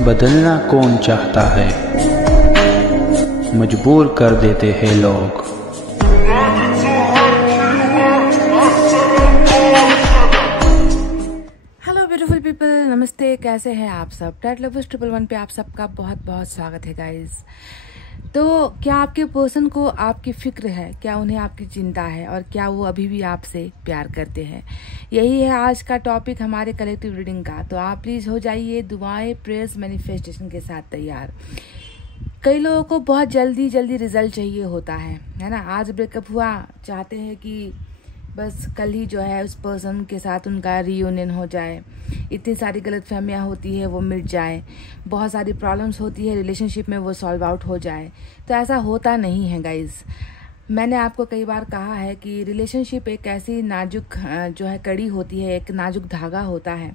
बदलना कौन चाहता है, मजबूर कर देते हैं लोग। हेलो ब्यूटीफुल पीपल, नमस्ते। कैसे हैं आप सब? टैट लवर्स 111 पे आप सबका बहुत बहुत स्वागत है गाइस। तो क्या आपके पर्सन को आपकी फिक्र है? क्या उन्हें आपकी चिंता है? और क्या वो अभी भी आपसे प्यार करते हैं? यही है आज का टॉपिक हमारे कलेक्टिव रीडिंग का। तो आप प्लीज हो जाइए दुआएं, प्रेयर्स, मैनिफेस्टेशन के साथ तैयार। कई लोगों को बहुत जल्दी रिजल्ट चाहिए होता है ना। आज ब्रेकअप हुआ, चाहते हैं कि बस कल ही जो है उस पर्सन के साथ उनका रियूनियन हो जाए। इतनी सारी गलतफहमियां होती है वो मिट जाए, बहुत सारी प्रॉब्लम्स होती है रिलेशनशिप में वो सॉल्व आउट हो जाए। तो ऐसा होता नहीं है गाइज। मैंने आपको कई बार कहा है कि रिलेशनशिप एक ऐसी नाजुक जो है कड़ी होती है, एक नाजुक धागा होता है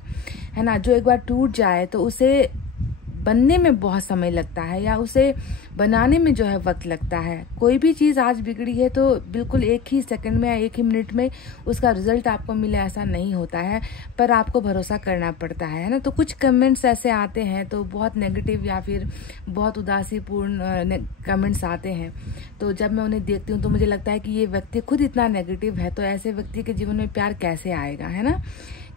ना। जो एक बार टूट जाए तो उसे बनने में बहुत समय लगता है या उसे बनाने में जो है वक्त लगता है। कोई भी चीज़ आज बिगड़ी है तो बिल्कुल एक ही सेकंड में या एक ही मिनट में उसका रिजल्ट आपको मिले ऐसा नहीं होता है, पर आपको भरोसा करना पड़ता है ना। तो कुछ कमेंट्स ऐसे आते हैं तो बहुत नेगेटिव या फिर बहुत उदासीपूर्ण कमेंट्स आते हैं। तो जब मैं उन्हें देखती हूँ तो मुझे लगता है कि ये व्यक्ति खुद इतना नेगेटिव है तो ऐसे व्यक्ति के जीवन में प्यार कैसे आएगा, है ना।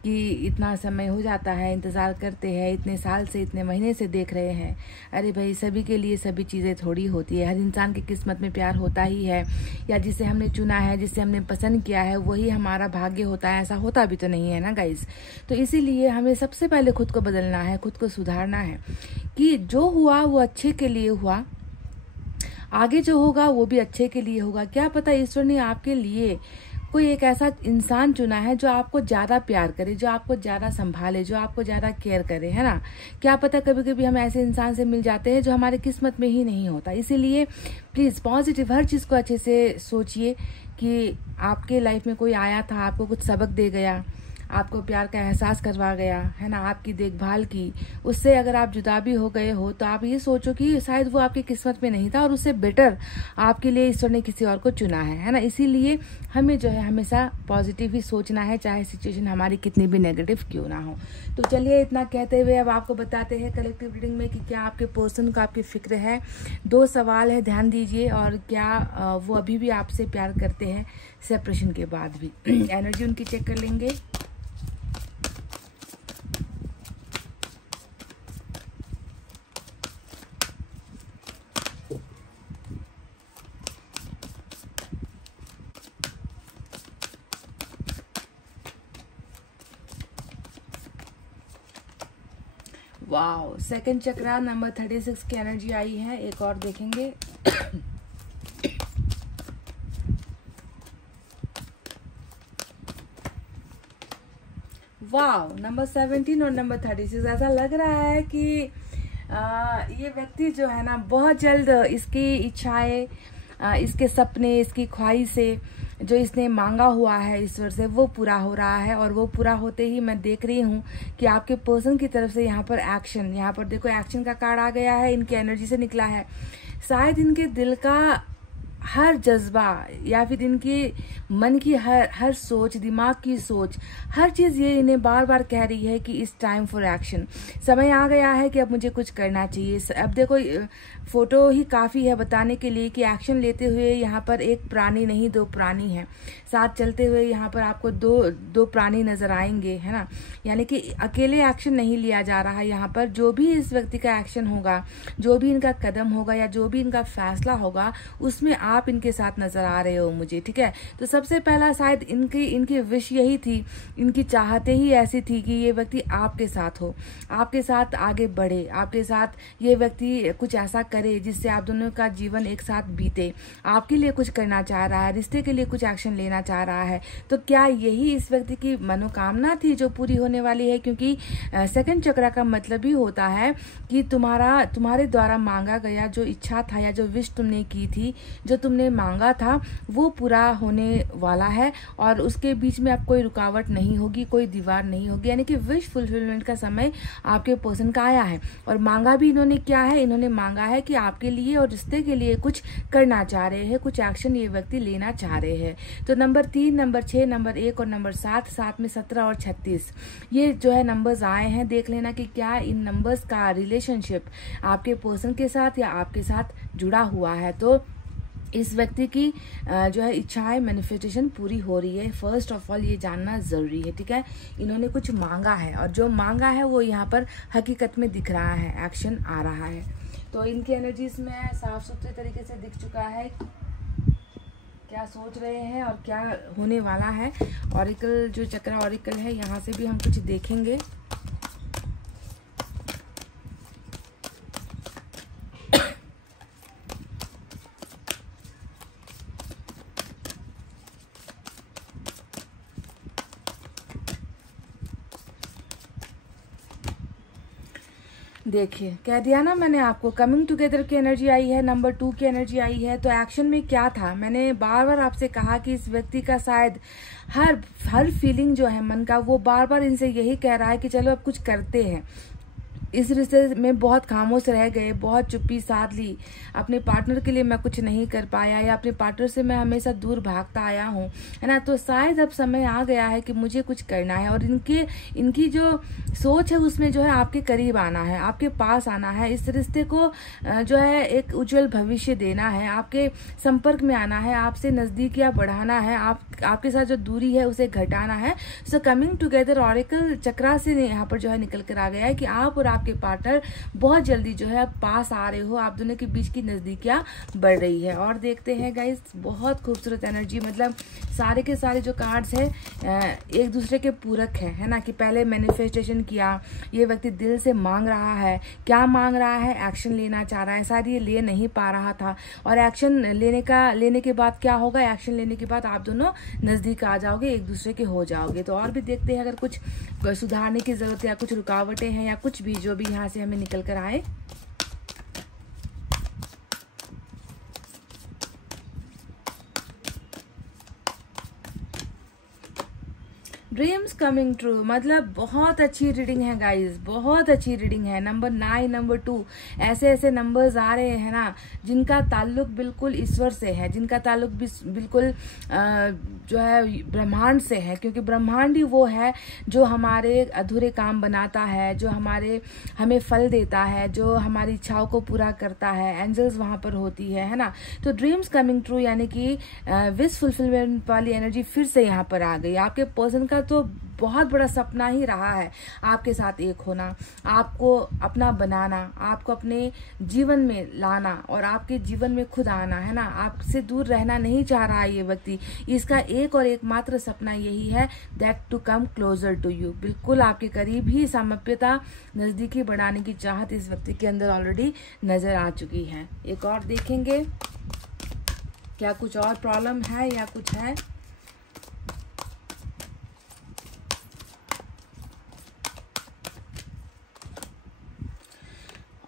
कि इतना समय हो जाता है, इंतज़ार करते हैं, इतने साल से इतने महीने से देख रहे हैं। अरे भाई, सभी के लिए सभी चीज़ें थोड़ी होती है। हर इंसान की किस्मत में प्यार होता ही है, या जिसे हमने चुना है, जिसे हमने पसंद किया है वही हमारा भाग्य होता है, ऐसा होता भी तो नहीं है ना गाइज। तो इसीलिए हमें सबसे पहले खुद को बदलना है, खुद को सुधारना है कि जो हुआ वो अच्छे के लिए हुआ, आगे जो होगा वो भी अच्छे के लिए होगा। क्या पता ईश्वर ने आपके लिए कोई एक ऐसा इंसान चुना है जो आपको ज्यादा प्यार करे, जो आपको ज्यादा संभाले, जो आपको ज्यादा केयर करे, है ना। क्या पता कभी कभी हम ऐसे इंसान से मिल जाते हैं जो हमारे किस्मत में ही नहीं होता। इसीलिए प्लीज पॉजिटिव हर चीज को अच्छे से सोचिए कि आपके लाइफ में कोई आया था, आपको कुछ सबक दे गया, आपको प्यार का एहसास करवा गया, है ना, आपकी देखभाल की। उससे अगर आप जुदा भी हो गए हो तो आप ये सोचो कि शायद वो आपकी किस्मत में नहीं था और उससे बेटर आपके लिए ईश्वर ने किसी और को चुना है ना। इसीलिए हमें जो है हमेशा पॉजिटिव ही सोचना है, चाहे सिचुएशन हमारी कितनी भी नेगेटिव क्यों ना हो। तो चलिए, इतना कहते हुए अब आपको बताते हैं कलेक्टिव रीडिंग में कि क्या आपके पर्सन को आपकी फिक्र है। 2 सवाल है, ध्यान दीजिए। और क्या वो अभी भी आपसे प्यार करते हैं सेपरेशन के बाद भी? एनर्जी उनकी चेक कर लेंगे। वाओ, सेकंड चक्रा नंबर 36 की एनर्जी आई है। एक और देखेंगे। वाओ, नंबर 17 और नंबर 36। ऐसा लग रहा है कि ये व्यक्ति जो है ना बहुत जल्द इसकी इच्छाएं, इसके सपने, इसकी ख्वाहिशें जो इसने मांगा हुआ है ईश्वर से वो पूरा हो रहा है। और वो पूरा होते ही मैं देख रही हूँ कि आपके पर्सन की तरफ से यहाँ पर एक्शन, यहाँ पर देखो एक्शन का कार्ड आ गया है, इनकी एनर्जी से निकला है। शायद इनके दिल का हर जज्बा या फिर इनके मन की हर सोच, दिमाग की सोच, हर चीज ये इन्हें बार बार कह रही है कि इट्स टाइम फॉर एक्शन। समय आ गया है कि अब मुझे कुछ करना चाहिए। अब देखो, फोटो ही काफी है बताने के लिए कि एक्शन लेते हुए यहाँ पर एक प्राणी नहीं 2 प्राणी हैं साथ चलते हुए। यहाँ पर आपको दो प्राणी नजर आएंगे, है ना। यानी कि अकेले एक्शन नहीं लिया जा रहा है यहाँ पर। जो भी इस व्यक्ति का एक्शन होगा, जो भी इनका कदम होगा या जो भी इनका फैसला होगा, उसमें आप इनके साथ नजर आ रहे हो मुझे, ठीक है। तो सबसे पहला शायद इनकी विश यही थी, इनकी चाहते ही ऐसी थी कि ये व्यक्ति आपके साथ हो, आपके साथ आगे बढ़े, आपके साथ ये व्यक्ति कुछ ऐसा करे जिससे आप दोनों का जीवन एक साथ बीते। आपके लिए कुछ करना चाह रहा है, रिश्ते के लिए कुछ एक्शन लेना चाह रहा है। तो क्या यही इस व्यक्ति की मनोकामना थी जो पूरी होने वाली है? क्योंकि सेकंड चक्र का मतलब ही होता है कि तुम्हारे द्वारा मांगा गया जो इच्छा था या जो विश तुमने की थी, जो तुमने मांगा था वो पूरा होने वाला है और उसके बीच में अब कोई रुकावट नहीं होगी, कोई दीवार नहीं होगी। यानी कि विश फुलफिलमेंट का समय आपके पर्सन का आया है। और मांगा भी इन्होंने क्या है, इन्होंने मांगा है कि आपके लिए और रिश्ते के लिए कुछ करना चाह रहे हैं, कुछ एक्शन ये व्यक्ति लेना चाह रहे हैं। तो नंबर 3, नंबर 6, नंबर 1 और नंबर 7, साथ में 17 और 36 ये जो है नंबर्स आए हैं। देख लेना कि क्या इन नंबर्स का रिलेशनशिप आपके पर्सन के साथ या आपके साथ जुड़ा हुआ है। तो इस व्यक्ति की जो है इच्छाएं मैनिफेस्टेशन पूरी हो रही है। फर्स्ट ऑफ ऑल ये जानना जरूरी है, ठीक है। इन्होंने कुछ मांगा है और जो मांगा है वो यहाँ पर हकीकत में दिख रहा है, एक्शन आ रहा है। तो इनकी एनर्जीज में साफ सुथरे तरीके से दिख चुका है क्या सोच रहे हैं और क्या होने वाला है। ऑरिकल जो चक्रा ऑरिकल है यहाँ से भी हम कुछ देखेंगे। देखिए कह दिया ना मैंने आपको, कमिंग टुगेदर की एनर्जी आई है, नंबर 2 की एनर्जी आई है। तो एक्शन में क्या था, मैंने बार बार आपसे कहा कि इस व्यक्ति का शायद हर फीलिंग जो है मन का वो बार बार इनसे यही कह रहा है कि चलो अब कुछ करते हैं। इस रिश्ते में बहुत खामोश रह गए, बहुत चुप्पी साध ली। अपने पार्टनर के लिए मैं कुछ नहीं कर पाया या अपने पार्टनर से मैं हमेशा दूर भागता आया हूँ, है ना। तो शायद अब समय आ गया है कि मुझे कुछ करना है और इनकी जो सोच है उसमें जो है आपके करीब आना है, आपके पास आना है, इस रिश्ते को जो है एक उज्जवल भविष्य देना है, आपके संपर्क में आना है, आपसे नजदीकियां बढ़ाना है, आपके साथ जो दूरी है उसे घटाना है। सो कमिंग टुगेदर ऑरिकल चक्रा से यहाँ पर जो है निकल कर आ गया है कि आप और आपके पार्टनर बहुत जल्दी जो है पास आ रहे हो, आप दोनों के बीच की नजदीकियां बढ़ रही है। और देखते हैं गाइस, बहुत खूबसूरत एनर्जी, मतलब सारे के सारे जो कार्ड्स है एक दूसरे के पूरक है ना। कि पहले मैनिफेस्टेशन किया, ये व्यक्ति दिल से मांग रहा है, क्या मांग रहा है, एक्शन लेना चाह रहा है, शायद ये ले नहीं पा रहा था और एक्शन लेने के बाद क्या होगा, एक्शन लेने के बाद आप दोनों नजदीक आ जाओगे, एक दूसरे के हो जाओगे। तो और भी देखते हैं अगर कुछ सुधारने की जरूरत है या कुछ रुकावटें हैं या कुछ भी जो भी यहाँ से हमें निकल कर आए। ड्रीम्स कमिंग ट्रू, मतलब बहुत अच्छी रीडिंग है गाइस, बहुत अच्छी रीडिंग है। नंबर 9, नंबर 2 ऐसे ऐसे नंबर्स आ रहे हैं ना जिनका ताल्लुक बिल्कुल ईश्वर से है, जिनका ताल्लुक बिल्कुल जो है ब्रह्मांड से है। क्योंकि ब्रह्मांड ही वो है जो हमारे अधूरे काम बनाता है, जो हमें फल देता है, जो हमारी इच्छाओं को पूरा करता है। एंजल्स वहां पर होती है ना। तो ड्रीम्स कमिंग ट्रू यानी कि विश फुलफिलमेंट वाली एनर्जी फिर से यहाँ पर आ गई। आपके पर्सन का तो बहुत बड़ा सपना ही रहा है आपके साथ एक होना, आपको अपना बनाना, आपको अपने जीवन में लाना और आपके जीवन में खुद आना, है ना। आपसे दूर रहना नहीं चाह रहा है ये व्यक्ति। इसका एक और एकमात्र सपना यही है, that to come closer to you, बिल्कुल आपके करीब ही सामीप्यता, नजदीकी बढ़ाने की चाहत इस व्यक्ति के अंदर ऑलरेडी नजर आ चुकी है। एक और देखेंगे क्या कुछ और प्रॉब्लम है या कुछ है।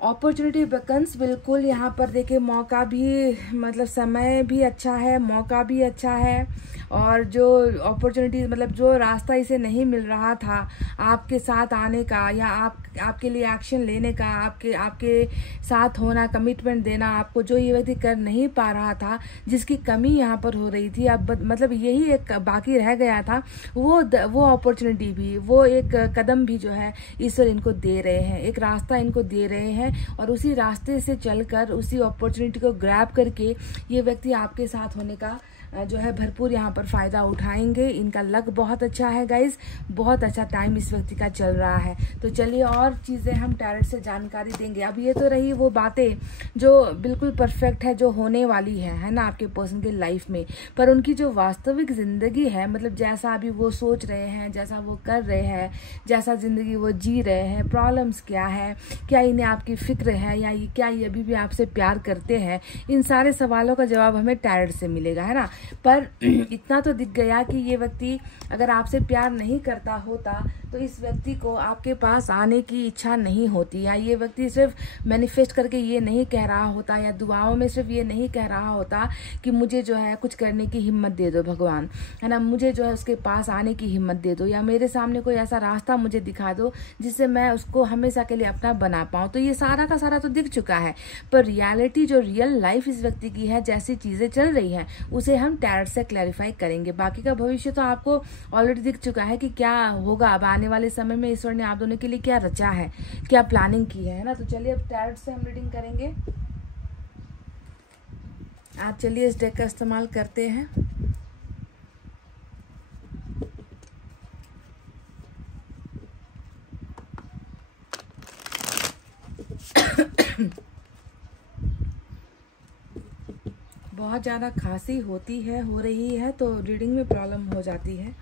अपॉर्चुनिटी बेकन्स, बिल्कुल यहाँ पर देखिए मौका भी, मतलब समय भी अच्छा है, मौका भी अच्छा है और जो अपॉर्चुनिटी मतलब जो रास्ता इसे नहीं मिल रहा था आपके साथ आने का या आपके लिए एक्शन लेने का, आपके साथ होना, कमिटमेंट देना, आपको जो ये व्यक्ति कर नहीं पा रहा था, जिसकी कमी यहाँ पर हो रही थी, अब मतलब यही एक बाकी रह गया था, वो अपॉर्चुनिटी भी, वो एक कदम भी जो है ईश्वर इनको दे रहे हैं, एक रास्ता इनको दे रहे हैं और उसी रास्ते से चलकर उसी अपॉर्चुनिटी को ग्रैब करके ये व्यक्ति आपके साथ होने का जो है भरपूर यहाँ पर फायदा उठाएंगे। इनका लक बहुत अच्छा है गाइज, बहुत अच्छा टाइम इस व्यक्ति का चल रहा है। तो चलिए और चीजें हम टैरेट से जानकारी देंगे। अब ये तो रही वो बातें जो बिल्कुल परफेक्ट है, जो होने वाली है ना आपके पर्सन के लाइफ में, पर उनकी जो वास्तविक जिंदगी है, मतलब जैसा अभी वो सोच रहे हैं, जैसा वो कर रहे हैं, जैसा जिंदगी वो जी रहे हैं, प्रॉब्लम्स क्या है, क्या इन्हें आपकी फिक्र है या क्या ये अभी भी आपसे प्यार करते हैं, इन सारे सवालों का जवाब हमें टैरेट से मिलेगा, है ना। पर इतना तो दिख गया कि ये व्यक्ति अगर आपसे प्यार नहीं करता होता तो इस व्यक्ति को आपके पास आने की इच्छा नहीं होती, या ये व्यक्ति सिर्फ मैनिफेस्ट करके ये नहीं कह रहा होता, या दुआओं में सिर्फ ये नहीं कह रहा होता कि मुझे जो है कुछ करने की हिम्मत दे दो भगवान, है ना, मुझे जो है उसके पास आने की हिम्मत दे दो, या मेरे सामने कोई ऐसा रास्ता मुझे दिखा दो जिससे मैं उसको हमेशा के लिए अपना बना पाऊँ। तो ये सारा का सारा तो दिख चुका है, पर रियलिटी जो रियल लाइफ इस व्यक्ति की है, जैसी चीज़ें चल रही हैं उसे हम टैरोट से क्लैरिफाई करेंगे। बाकी का भविष्य तो आपको ऑलरेडी दिख चुका है कि क्या होगा अब आने वाले समय में, ईश्वर ने आप दोनों के लिए क्या रचा है, क्या प्लानिंग की है ना। तो चलिए अब टैरोट से हम रीडिंग करेंगे। आप चलिए इस डेक का इस्तेमाल करते हैं। बहुत ज़्यादा खांसी होती है, हो रही है, तो रीडिंग में प्रॉब्लम हो जाती है।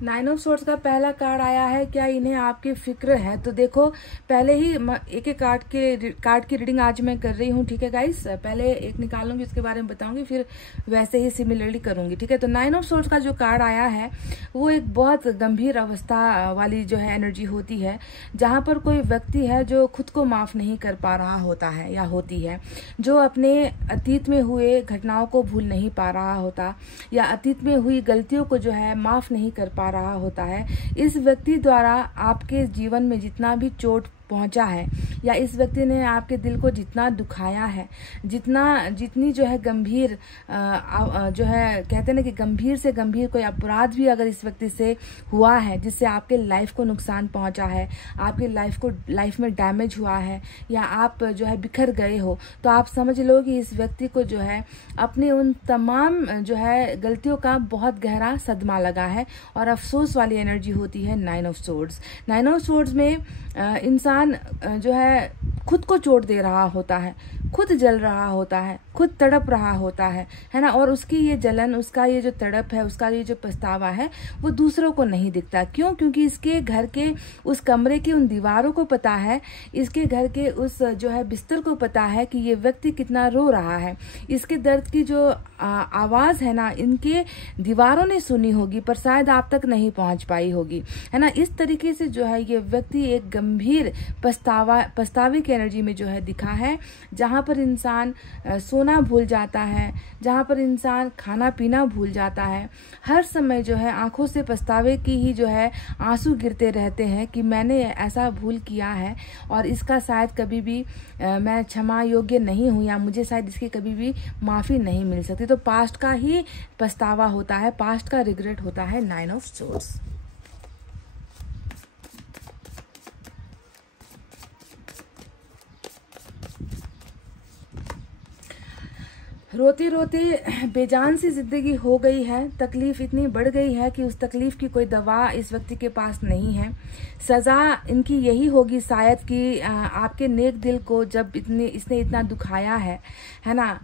नाइन ऑफ सोर्ड्स का पहला कार्ड आया है, क्या इन्हें आपकी फिक्र है। तो देखो पहले ही एक एक कार्ड की रीडिंग आज मैं कर रही हूँ, ठीक है गाइस। पहले एक निकालूंगी, उसके बारे में बताऊंगी, फिर वैसे ही सिमिलरली करूंगी, ठीक है। तो नाइन ऑफ सोर्ड्स का जो कार्ड आया है वो एक बहुत गंभीर अवस्था वाली जो है एनर्जी होती है, जहां पर कोई व्यक्ति है जो खुद को माफ नहीं कर पा रहा होता है या होती है, जो अपने अतीत में हुए घटनाओं को भूल नहीं पा रहा होता, या अतीत में हुई गलतियों को जो है माफ नहीं कर पा रहा होता है। इस व्यक्ति द्वारा आपके जीवन में जितना भी चोट पहुंचा है, या इस व्यक्ति ने आपके दिल को जितना दुखाया है, जितनी जो है गंभीर जो है कहते हैं ना कि गंभीर से गंभीर कोई अपराध भी अगर इस व्यक्ति से हुआ है जिससे आपके लाइफ को नुकसान पहुंचा है, आपके लाइफ में डैमेज हुआ है, या आप जो है बिखर गए हो, तो आप समझ लो कि इस व्यक्ति को जो है अपने उन तमाम जो है गलतियों का बहुत गहरा सदमा लगा है, और अफसोस वाली एनर्जी होती है nine of swords. Nine of swords में इंसान जो है खुद को चोट दे रहा होता है, खुद जल रहा होता है, खुद तड़प रहा होता है ना। और उसकी ये जलन, उसका ये जो तड़प है, उसका ये जो पछतावा है, वो दूसरों को नहीं दिखता। क्यों? क्योंकि इसके घर के उस कमरे की उन दीवारों को पता है, इसके घर के उस जो है बिस्तर को पता है कि ये व्यक्ति कितना रो रहा है। इसके दर्द की जो आवाज है ना, इनके दीवारों ने सुनी होगी, पर शायद आप तक नहीं पहुंच पाई होगी, है ना। इस तरीके से जो है ये व्यक्ति एक गंभीर पछतावे की एनर्जी में जो है दिखा है, जहां पर इंसान सोना भूल जाता है, जहां पर इंसान खाना पीना भूल जाता है। हर समय जो है आंखों से पछतावे की ही जो है आंसू गिरते रहते हैं कि मैंने ऐसा भूल किया है और इसका शायद कभी भी मैं क्षमा योग्य नहीं हूं, या मुझे शायद इसकी कभी भी माफी नहीं मिल सकती। तो पास्ट का ही पछतावा होता है, पास्ट का रिग्रेट होता है नाइन ऑफ सोर्ड्स। रोते रोते बेजान सी जिंदगी हो गई है, तकलीफ इतनी बढ़ गई है कि उस तकलीफ की कोई दवा इस व्यक्ति के पास नहीं है। सजा इनकी यही होगी शायद कि आपके नेक दिल को जब इसने इतना दुखाया है ना,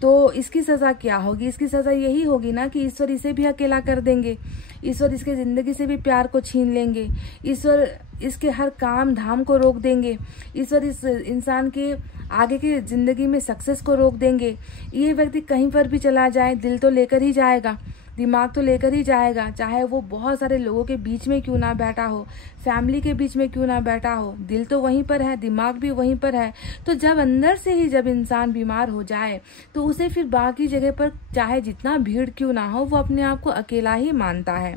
तो इसकी सजा क्या होगी? इसकी सजा यही होगी ना कि ईश्वर इसे भी अकेला कर देंगे, ईश्वर इसके जिंदगी से भी प्यार को छीन लेंगे, ईश्वर इसके हर काम धाम को रोक देंगे, ईश्वर इस इंसान के आगे की जिंदगी में सक्सेस को रोक देंगे। ये व्यक्ति कहीं पर भी चला जाए, दिल तो लेकर ही जाएगा, दिमाग तो लेकर ही जाएगा, चाहे वो बहुत सारे लोगों के बीच में क्यों ना बैठा हो, फैमिली के बीच में क्यों ना बैठा हो, दिल तो वहीं पर है, दिमाग भी वहीं पर है। तो जब अंदर से ही जब इंसान बीमार हो जाए तो उसे फिर बाकी जगह पर चाहे जितना भीड़ क्यों ना हो, वो अपने आप को अकेला ही मानता है।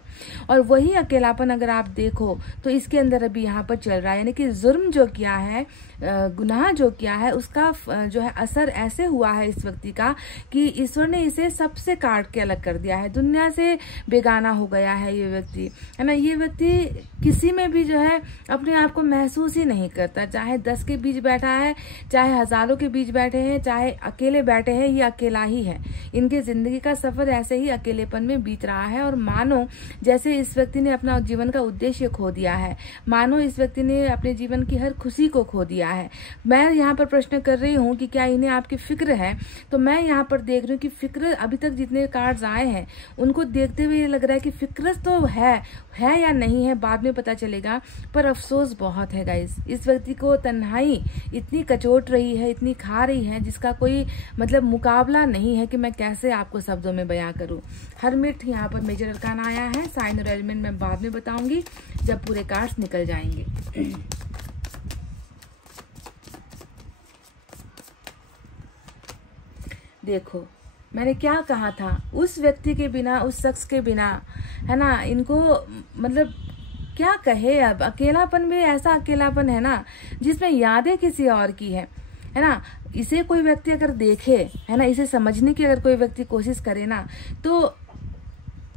और वही अकेलापन अगर आप देखो तो इसके अंदर अभी यहाँ पर चल रहा है, यानी कि जुर्म जो किया है, गुनाह जो किया है उसका जो है असर ऐसे हुआ है इस व्यक्ति का कि ईश्वर ने इसे सबसे काट के अलग कर दिया है, दुनिया से बेगाना हो गया है ये व्यक्ति, है ना। ये व्यक्ति किसी में भी जो है अपने आप को महसूस ही नहीं करता, चाहे 10 के बीच बैठा है, चाहे हजारों के बीच बैठे हैं, चाहे अकेले बैठे हैं, ये अकेला ही है। इनके जिंदगी का सफर ऐसे ही अकेलेपन में बीत रहा है और मानो जैसे इस व्यक्ति ने अपना जीवन का उद्देश्य खो दिया है, मानो इस व्यक्ति ने अपने जीवन की हर खुशी को खो दिया है। मैं यहाँ पर प्रश्न कर रही हूँ कि क्या इन्हें आपकी फिक्र है, तो मैं यहाँ पर देख रही हूँ कि फिक्र, अभी तक जितने कार्ड्स आए हैं उनको देखते हुए ये लग रहा है कि फिक्र तो है या नहीं है बाद में पता चलेगा, पर अफसोस बहुत है गाइस। इस व्यक्ति को तन्हाई इतनी कचोट रही है, इतनी खा रही है, जिसका कोई मतलब मुकाबला नहीं है कि मैं कैसे आपको शब्दों में बयां करूं। हरमिट यहाँ पर मेजर अरकान आया है, साइन और एलिमेंट मैं बाद में बताऊंगी जब पूरे कार्ड्स निकल जाएंगे। देखो मैंने क्या कहा था, उस व्यक्ति के बिना, उस शख्स के बिना, है ना, इनको मतलब क्या कहे अब, अकेलापन भी ऐसा अकेलापन है ना जिसमें यादें किसी और की है ना। इसे कोई व्यक्ति अगर देखे, है ना, इसे समझने की अगर कोई व्यक्ति कोशिश करे ना, तो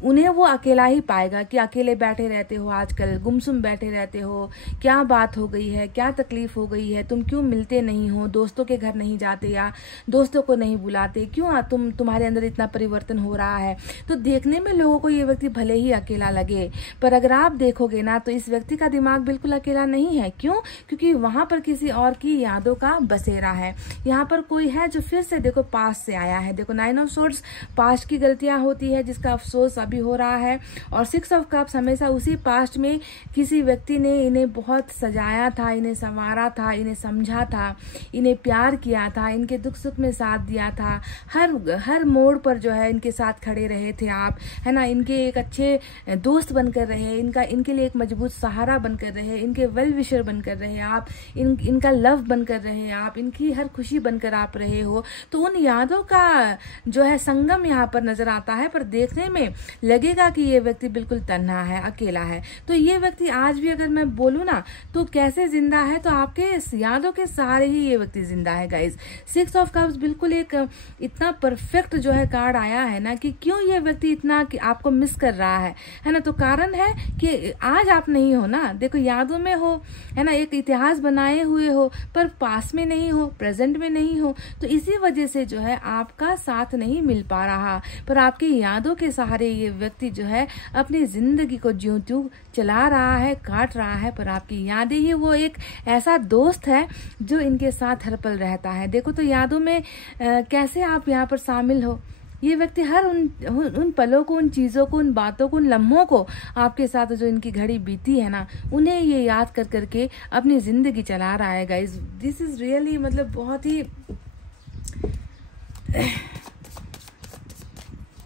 उन्हें वो अकेला ही पाएगा कि अकेले बैठे रहते हो, आजकल गुमसुम बैठे रहते हो, क्या बात हो गई है, क्या तकलीफ हो गई है, तुम क्यों मिलते नहीं हो, दोस्तों के घर नहीं जाते या दोस्तों को नहीं बुलाते, क्यों तुम्हारे अंदर इतना परिवर्तन हो रहा है। तो देखने में लोगों को ये व्यक्ति भले ही अकेला लगे, पर अगर आप देखोगे ना तो इस व्यक्ति का दिमाग बिल्कुल अकेला नहीं है। क्यों? क्योंकि वहां पर किसी और की यादों का बसेरा है। यहाँ पर कोई है जो फिर से देखो पास्ट से आया है। देखो 9 ऑफ सोर्ड्स पास्ट की गलतियां होती है जिसका अफसोस अभी हो रहा है, और 6 ऑफ कप्स हमेशा उसी पास्ट में किसी व्यक्ति ने इन्हें बहुत सजाया था, इन्हें संवारा था, इन्हें समझा था, इन्हें प्यार किया था, इनके दुख सुख में साथ दिया था, हर मोड़ पर जो है इनके साथ खड़े रहे थे आप, है ना, इनके एक अच्छे दोस्त बनकर रहे, इनके लिए एक मजबूत सहारा बनकर रहे, इनके वेल विशर बनकर रहे आप, इनका लव बनकर रहे आप, इनकी हर खुशी बनकर आप रहे हो। तो उन यादों का जो है संगम यहाँ पर नजर आता है, पर देखने में लगेगा कि ये व्यक्ति बिल्कुल तन्हा है, अकेला है। तो ये व्यक्ति आज भी अगर मैं बोलूं ना तो कैसे जिंदा है, तो आपके यादों के सहारे ही ये व्यक्ति जिंदा है गाइज। 6 ऑफ कप्स बिल्कुल एक इतना परफेक्ट जो है कार्ड आया है ना कि क्यों ये व्यक्ति इतना आपको मिस कर रहा है ना। तो कारण है कि आज आप नहीं हो ना, देखो यादों में हो, है ना, एक इतिहास बनाए हुए हो, पर पास में नहीं हो, प्रेजेंट में नहीं हो। तो इसी वजह से जो है आपका साथ नहीं मिल पा रहा, पर आपकी यादों के सहारे ये व्यक्ति जो है अपनी जिंदगी को ज्यों त्यों चला रहा है, काट रहा है, पर आपकी यादें ही वो एक ऐसा दोस्त है जो इनके साथ हर पल रहता है। देखो तो यादों में कैसे आप यहाँ पर शामिल हो। ये व्यक्ति हर उन पलों को, उन चीजों को, उन बातों को, उन लम्हों को आपके साथ जो इनकी घड़ी बीती है ना, उन्हें ये याद कर करके अपनी जिंदगी चला रहा है गाइस। दिस इज रियली मतलब बहुत ही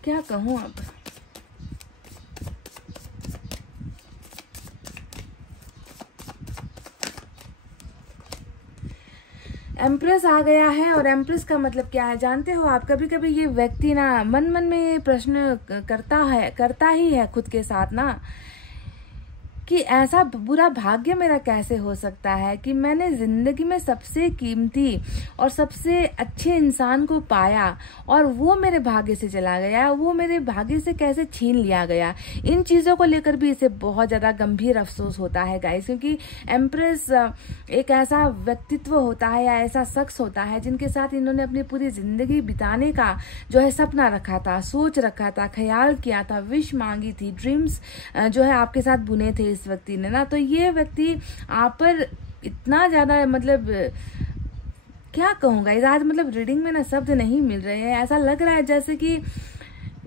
क्या कहूँ अब। एम्प्रेस आ गया है, और एम्प्रेस का मतलब क्या है जानते हो आप? कभी कभी ये व्यक्ति ना मन में ये प्रश्न करता ही है खुद के साथ ना कि ऐसा बुरा भाग्य मेरा कैसे हो सकता है कि मैंने जिंदगी में सबसे कीमती और सबसे अच्छे इंसान को पाया और वो मेरे भाग्य से चला गया, वो मेरे भाग्य से कैसे छीन लिया गया। इन चीजों को लेकर भी इसे बहुत ज्यादा गंभीर अफसोस होता है गाइस, क्योंकि एम्प्रेस एक ऐसा व्यक्तित्व होता है या ऐसा शख्स होता है जिनके साथ इन्होंने अपनी पूरी जिंदगी बिताने का जो है सपना रखा था, सोच रखा था, ख्याल किया था, विश मांगी थी, ड्रीम्स जो है आपके साथ बुने थे इस व्यक्ति ने ना। तो ये व्यक्ति आप पर इतना ज्यादा मतलब क्या कहूंगा, आज मतलब रीडिंग में ना शब्द नहीं मिल रहे हैं। ऐसा लग रहा है जैसे कि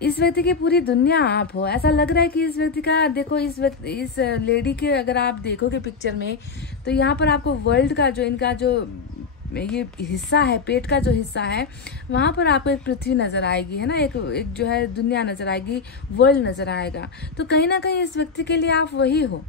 इस व्यक्ति की पूरी दुनिया आप हो। ऐसा लग रहा है कि इस व्यक्ति का देखो, इस लेडी के अगर आप देखोगे पिक्चर में तो यहाँ पर आपको वर्ल्ड का जो इनका जो ये हिस्सा है, पेट का जो हिस्सा है, वहां पर आपको एक पृथ्वी नजर आएगी, है ना, एक जो है दुनिया नजर आएगी, वर्ल्ड नजर आएगा। तो कहीं ना कहीं इस व्यक्ति के लिए आप वही हो,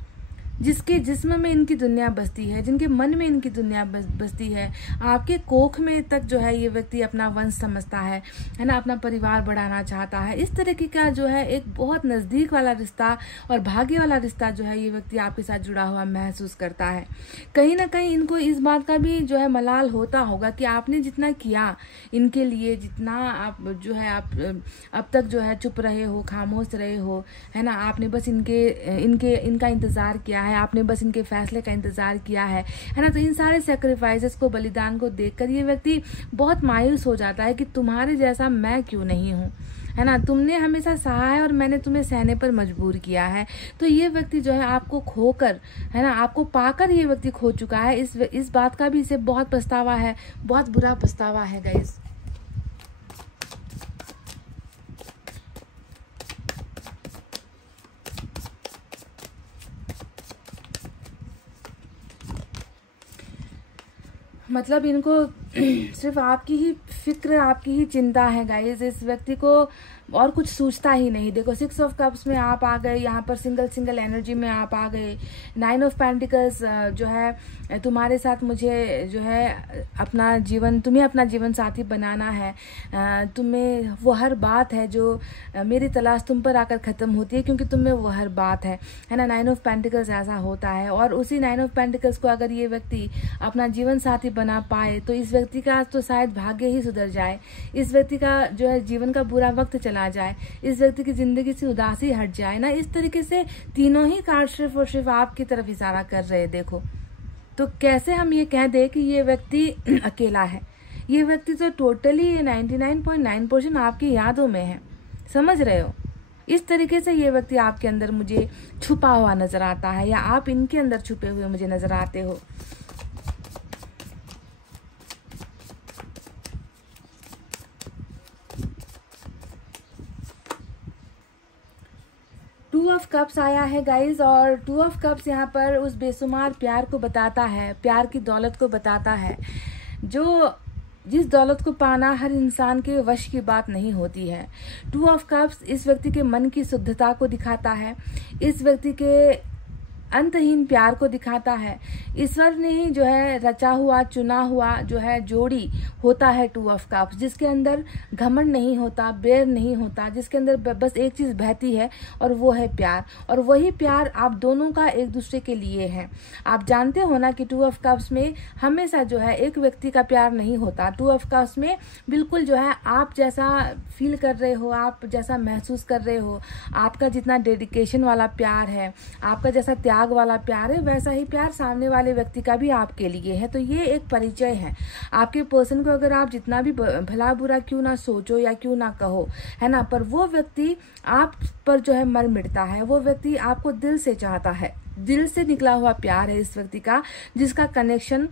जिसके जिस्म में इनकी दुनिया बसती है, जिनके मन में इनकी दुनिया बसती है, आपके कोख में तक जो है ये व्यक्ति अपना वंश समझता है ना, अपना परिवार बढ़ाना चाहता है। इस तरीके का जो है एक बहुत नज़दीक वाला रिश्ता और भाग्य वाला रिश्ता जो है ये व्यक्ति आपके साथ जुड़ा हुआ महसूस करता है। कहीं ना कहीं इनको इस बात का भी जो है मलाल होता होगा कि आपने जितना किया इनके लिए, जितना आप जो है आप अब तक जो है चुप रहे हो, खामोश रहे हो, है ना, आपने बस इनका इंतज़ार किया है, आपने बस इनके फैसले का इंतजार किया है ना। तो इन सारे सेक्रीफाइसेस को, बलिदान को देखकर ये व्यक्ति बहुत मायूस हो जाता है कि तुम्हारे जैसा मैं क्यों नहीं हूँ, है ना, तुमने हमेशा सहा है और मैंने तुम्हें सहने पर मजबूर किया है। तो ये व्यक्ति जो है आपको खोकर, है ना, आपको पाकर ये व्यक्ति खो चुका है। इस बात का भी इसे बहुत पछतावा है, बहुत बुरा पछतावा है गाइस। मतलब इनको सिर्फ आपकी ही फिक्र, आपकी ही चिंता है गाइस। इस व्यक्ति को और कुछ सोचता ही नहीं। देखो 6 ऑफ कप्स में आप आ गए, यहाँ पर सिंगल एनर्जी में आप आ गए। 9 ऑफ पेंटिकल्स जो है तुम्हारे साथ मुझे जो है तुम्हें अपना जीवन साथी बनाना है। तुम्हें वो हर बात है जो मेरी तलाश तुम पर आकर ख़त्म होती है, क्योंकि तुम्हें वो हर बात है ना। 9 ऑफ पेंटिकल्स ऐसा होता है। और उसी 9 ऑफ पेंटिकल्स को अगर ये व्यक्ति अपना जीवन साथी बना पाए तो इस व्यक्ति का तो शायद भाग्य ही सुधर जाए, इस व्यक्ति का जो है जीवन का बुरा वक्त चला जाए, इस व्यक्ति की जिंदगी से उदासी हट जाए ना। इस तरीके से तीनों ही कार्ड सिर्फ और सिर्फ आपकी तरफ इशारा कर रहे हैं। देखो तो कैसे हम ये कह दें कि ये व्यक्ति अकेला है। ये व्यक्ति तो टोटली 99.9% आपकी यादों में है, समझ रहे हो। इस तरीके से ये व्यक्ति आपके अंदर मुझे छुपा हुआ नजर आता है, या आप इनके अंदर छुपे हुए मुझे नजर आते हो। टू ऑफ कप्स आया है गाइज, और 2 ऑफ कप्स यहाँ पर उस बेशुमार प्यार को बताता है, प्यार की दौलत को बताता है, जिस दौलत को पाना हर इंसान के वश की बात नहीं होती है। 2 ऑफ कप्स इस व्यक्ति के मन की शुद्धता को दिखाता है, इस व्यक्ति के अंतहीन प्यार को दिखाता है। ईश्वर ने ही जो है रचा हुआ, चुना हुआ जो है जोड़ी होता है 2 ऑफ कप्स, जिसके अंदर घमंड नहीं होता, बैर नहीं होता, जिसके अंदर बस एक चीज बहती है और वो है प्यार। और वही प्यार आप दोनों का एक दूसरे के लिए है। आप जानते हो ना कि 2 ऑफ कप्स में हमेशा जो है एक व्यक्ति का प्यार नहीं होता। 2 ऑफ कप्स में बिल्कुल जो है आप जैसा फील कर रहे हो, आप जैसा महसूस कर रहे हो, आपका जितना डेडिकेशन वाला प्यार है, आपका जैसा त्याग वाला प्यार है, वैसा ही प्यार सामने वाले व्यक्ति का भी आपके लिए है। तो ये एक परिचय है आपके पर्सन को। अगर आप जितना भी भला बुरा क्यों ना सोचो या क्यों ना कहो, है ना, पर वो व्यक्ति आप पर जो है मर मिटता है। वो व्यक्ति आपको दिल से चाहता है, दिल से निकला हुआ प्यार है इस व्यक्ति का, जिसका कनेक्शन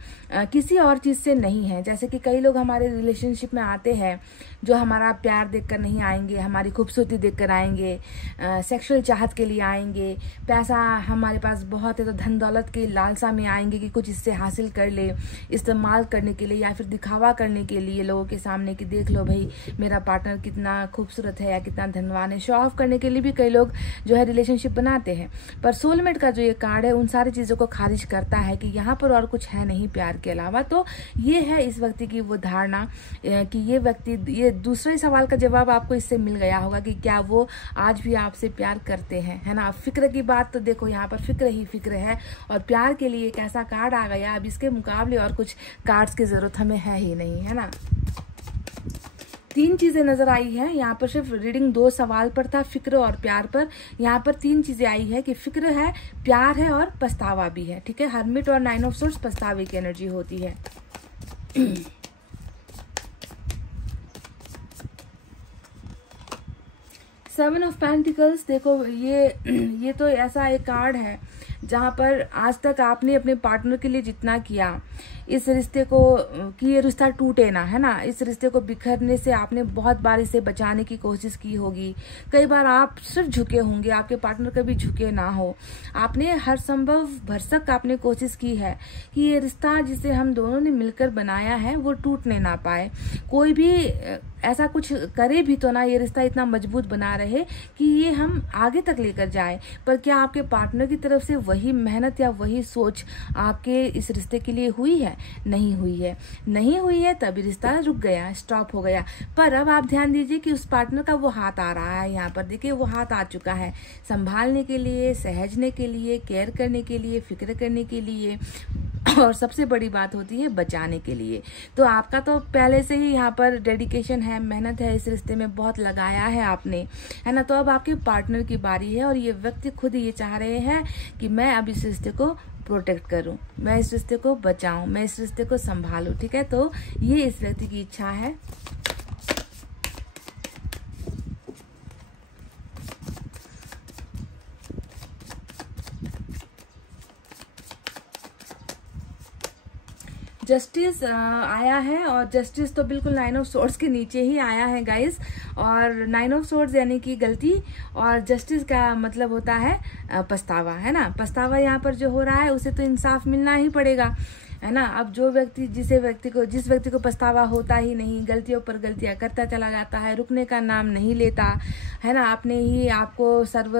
किसी और चीज से नहीं है। जैसे कि कई लोग हमारे रिलेशनशिप में आते हैं जो हमारा प्यार देखकर नहीं आएंगे, हमारी खूबसूरती देखकर आएंगे, सेक्सुअल चाहत के लिए आएंगे, पैसा हमारे पास बहुत है तो धन दौलत की लालसा में आएंगे कि कुछ इससे हासिल कर ले, इस्तेमाल करने के लिए, या फिर दिखावा करने के लिए लोगों के सामने कि देख लो भाई मेरा पार्टनर कितना खूबसूरत है या कितना धनवान है। शो ऑफ करने के लिए भी कई लोग जो है रिलेशनशिप बनाते हैं। पर सोलमेट का जो कार्ड है उन सारी चीजों को खारिज करता है कि यहाँ पर और कुछ है नहीं प्यार के अलावा। तो ये है इस व्यक्ति की वो धारणा कि ये व्यक्ति, ये दूसरे सवाल का जवाब आपको इससे मिल गया होगा कि क्या वो आज भी आपसे प्यार करते हैं, है ना। फिक्र की बात तो देखो यहाँ पर फिक्र ही फिक्र है, और प्यार के लिए एक ऐसा कार्ड आ गया, अब इसके मुकाबले और कुछ कार्ड्स की जरूरत हमें है ही नहीं, है ना। 3 चीजें नजर आई है यहाँ पर। सिर्फ रीडिंग 2 सवाल पर था, फिक्र और प्यार पर। यहाँ पर 3 चीजें आई है कि फिक्र है, प्यार है और पछतावा भी है, ठीक है। हर्मिट और 9 ऑफ सोर्स पछतावे की एनर्जी होती है। 7 ऑफ पेंटिकल्स, देखो ये तो ऐसा एक कार्ड है जहां पर आज तक आपने अपने पार्टनर के लिए जितना किया, इस रिश्ते को कि ये रिश्ता टूटे ना, है ना, इस रिश्ते को बिखरने से आपने बहुत बार इसे बचाने की कोशिश की होगी। कई बार आप सिर्फ झुके होंगे, आपके पार्टनर कभी झुके ना हो। आपने हर संभव भरसक आपने कोशिश की है कि ये रिश्ता जिसे हम दोनों ने मिलकर बनाया है वो टूटने ना पाए। कोई भी ऐसा कुछ करे भी तो ना ये रिश्ता इतना मजबूत बना रहे कि ये हम आगे तक लेकर जाए। पर क्या आपके पार्टनर की तरफ से वही मेहनत या वही सोच आपके इस रिश्ते के लिए हुई है? नहीं हुई है। नहीं हुई है तभी रिश्ता रुक गया, स्टॉप हो गया। पर अब आप ध्यान दीजिए कि उस पार्टनर का वो हाथ आ रहा है। यहाँ पर देखिए वो हाथ आ चुका है, संभालने के लिए, सहजने के लिए, केयर करने के लिए, फिक्र करने के लिए, और सबसे बड़ी बात होती है बचाने के लिए। तो आपका तो पहले से ही यहाँ पर डेडिकेशन है, मेहनत है, इस रिश्ते में बहुत लगाया है आपने, है ना। तो अब आपके पार्टनर की बारी है और ये व्यक्ति खुद ये चाह रहे हैं कि मैं अब इस रिश्ते को प्रोटेक्ट करूं, मैं इस रिश्ते को बचाऊं, मैं इस रिश्ते को संभालूं। ठीक है, तो ये इस व्यक्ति की इच्छा है। जस्टिस आया है और जस्टिस तो बिल्कुल 9 ऑफ सोर्ड्स के नीचे ही आया है गाइस। और 9 ऑफ सोर्ड्स यानी कि गलती, और जस्टिस का मतलब होता है पछतावा, है ना। पछतावा यहाँ पर जो हो रहा है उसे तो इंसाफ मिलना ही पड़ेगा, है ना। अब जो व्यक्ति जिस व्यक्ति को पछतावा होता ही नहीं, गलतियों पर गलतियां करता चला जाता है, रुकने का नाम नहीं लेता, है ना, अपने ही आपको सर्व